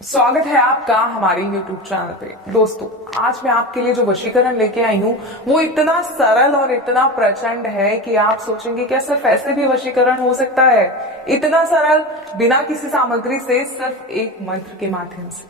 स्वागत है आपका हमारे YouTube चैनल पे। दोस्तों, आज मैं आपके लिए जो वशीकरण लेके आई हूँ वो इतना सरल और इतना प्रचंड है कि आप सोचेंगे क्या सिर्फ ऐसे भी वशीकरण हो सकता है? इतना सरल, बिना किसी सामग्री से, सिर्फ एक मंत्र के माध्यम से।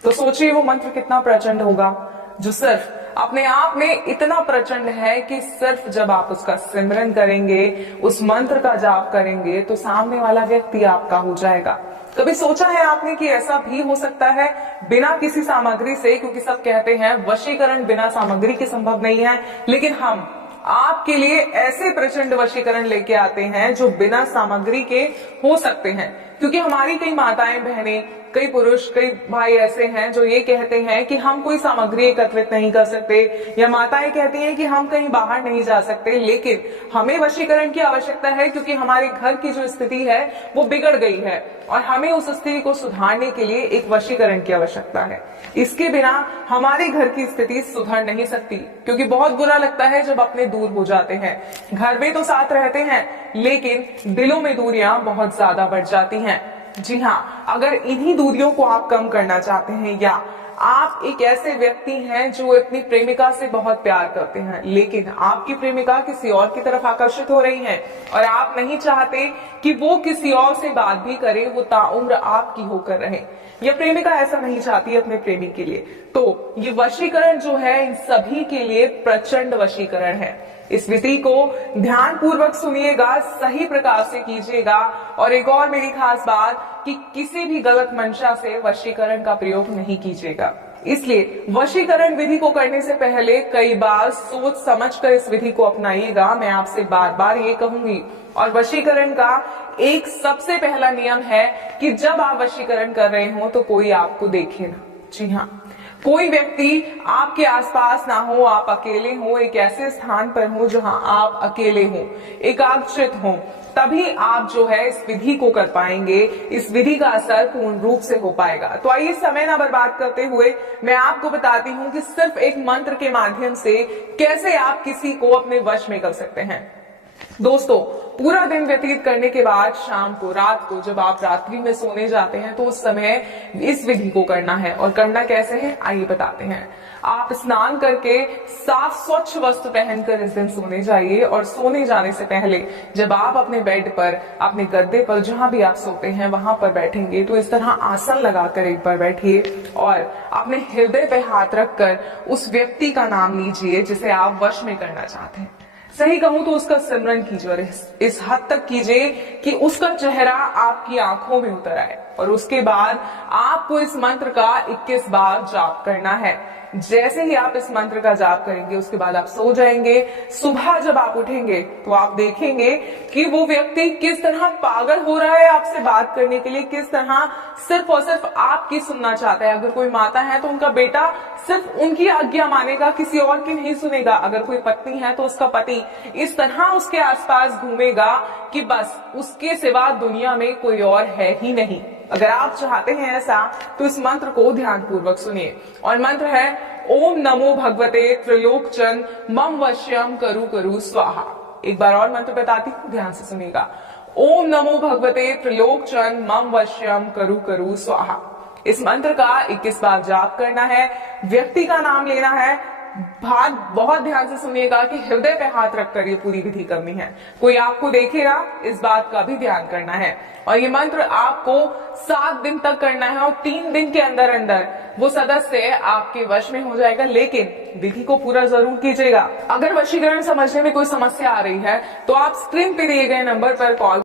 तो सोचिए वो मंत्र कितना प्रचंड होगा, जो सिर्फ अपने आप में इतना प्रचंड है कि सिर्फ जब आप उसका सिमरन करेंगे, उस मंत्र का जाप करेंगे, तो सामने वाला व्यक्ति आपका हो जाएगा। कभी सोचा है आपने कि ऐसा भी हो सकता है बिना किसी सामग्री से? क्योंकि सब कहते हैं वशीकरण बिना सामग्री के संभव नहीं है, लेकिन हम आपके लिए ऐसे प्रचंड वशीकरण लेके आते हैं जो बिना सामग्री के हो सकते हैं। क्योंकि हमारी कई माताएं बहनें, कई पुरुष, कई भाई ऐसे हैं जो ये कहते हैं कि हम कोई सामग्री एकत्रित नहीं कर सकते, या माताएं कहती हैं कि हम कहीं बाहर नहीं जा सकते, लेकिन हमें वशीकरण की आवश्यकता है क्योंकि हमारे घर की जो स्थिति है वो बिगड़ गई है और हमें उस स्थिति को सुधारने के लिए एक वशीकरण की आवश्यकता है। इसके बिना हमारे घर की स्थिति सुधर नहीं सकती, क्योंकि बहुत बुरा लगता है जब अपने दूर हो जाते हैं। घर में तो साथ रहते हैं, लेकिन दिलों में दूरियां बहुत ज्यादा बढ़ जाती हैं। जी हाँ, अगर इन्हीं दूरियों को आप कम करना चाहते हैं, या आप एक ऐसे व्यक्ति हैं जो अपनी प्रेमिका से बहुत प्यार करते हैं, लेकिन आपकी प्रेमिका किसी और की तरफ आकर्षित हो रही है और आप नहीं चाहते कि वो किसी और से बात भी करे, वो ताउम्र आपकी होकर रहे, या प्रेमिका ऐसा नहीं चाहती अपने प्रेमी के लिए, तो ये वशीकरण जो है इन सभी के लिए प्रचंड वशीकरण है। इस विधि को ध्यान पूर्वक सुनिएगा, सही प्रकार से कीजिएगा। और एक और मेरी खास बात कि किसी भी गलत मंशा से वशीकरण का प्रयोग नहीं कीजिएगा। इसलिए वशीकरण विधि को करने से पहले कई बार सोच समझकर इस विधि को अपनाइएगा, मैं आपसे बार बार ये कहूंगी। और वशीकरण का एक सबसे पहला नियम है कि जब आप वशीकरण कर रहे हो तो कोई आपको देखे ना। जी हाँ, कोई व्यक्ति आपके आसपास ना हो, आप अकेले हो, एक ऐसे स्थान पर हो जहां आप अकेले हो, एकाग्रचित हो, तभी आप जो है इस विधि को कर पाएंगे, इस विधि का असर पूर्ण रूप से हो पाएगा। तो आइए समय ना बर्बाद करते हुए मैं आपको बताती हूँ कि सिर्फ एक मंत्र के माध्यम से कैसे आप किसी को अपने वश में कर सकते हैं। दोस्तों, पूरा दिन व्यतीत करने के बाद शाम को, रात को, जब आप रात्रि में सोने जाते हैं, तो उस समय इस विधि को करना है। और करना कैसे है आइए बताते हैं। आप स्नान करके साफ स्वच्छ वस्त्र पहनकर इस दिन सोने जाइए, और सोने जाने से पहले जब आप अपने बेड पर, अपने गद्दे पर, जहां भी आप सोते हैं वहां पर बैठेंगे, तो इस तरह आसन लगाकर एक बार बैठिए और अपने हृदय पे हाथ रखकर उस व्यक्ति का नाम लीजिए जिसे आप वश में करना चाहते हैं। सही कहूं तो उसका सिमरन कीजिए, और इस हद तक कीजिए कि उसका चेहरा आपकी आंखों में उतर आए। और उसके बाद आपको इस मंत्र का 21 बार जाप करना है। जैसे ही आप इस मंत्र का जाप करेंगे, उसके बाद आप सो जाएंगे। सुबह जब आप उठेंगे तो आप देखेंगे कि वो व्यक्ति किस तरह पागल हो रहा है आपसे बात करने के लिए, किस तरह सिर्फ और सिर्फ आपकी सुनना चाहता है। अगर कोई माता है तो उनका बेटा सिर्फ उनकी आज्ञा मानेगा, किसी और की नहीं सुनेगा। अगर कोई पत्नी है तो उसका पति इस तरह उसके आसपास घूमेगा कि बस उसके सिवा दुनिया में कोई और है ही नहीं। अगर आप चाहते हैं ऐसा, तो इस मंत्र को ध्यान पूर्वक सुनिए। और मंत्र है ओम नमो भगवते त्रिलोकचन मम वश्यम करु करु स्वाहा। एक बार और मंत्र बताती हूँ, ध्यान से सुनिएगा। ओम नमो भगवते त्रिलोकचन मम वश्यम करु करु स्वाहा। इस मंत्र का 21 बार जाप करना है, व्यक्ति का नाम लेना है। बात बहुत ध्यान से सुनिएगा कि हृदय पे हाथ रखकर ये पूरी विधि करनी है। कोई आपको देखेगा, इस बात का भी ध्यान करना है। और ये मंत्र आपको 7 दिन तक करना है, और 3 दिन के अंदर अंदर वो सदस्य आपके वश में हो जाएगा। लेकिन विधि को पूरा जरूर कीजिएगा। अगर वशीकरण समझने में कोई समस्या आ रही है तो आप स्क्रीन पे दिए गए नंबर पर कॉल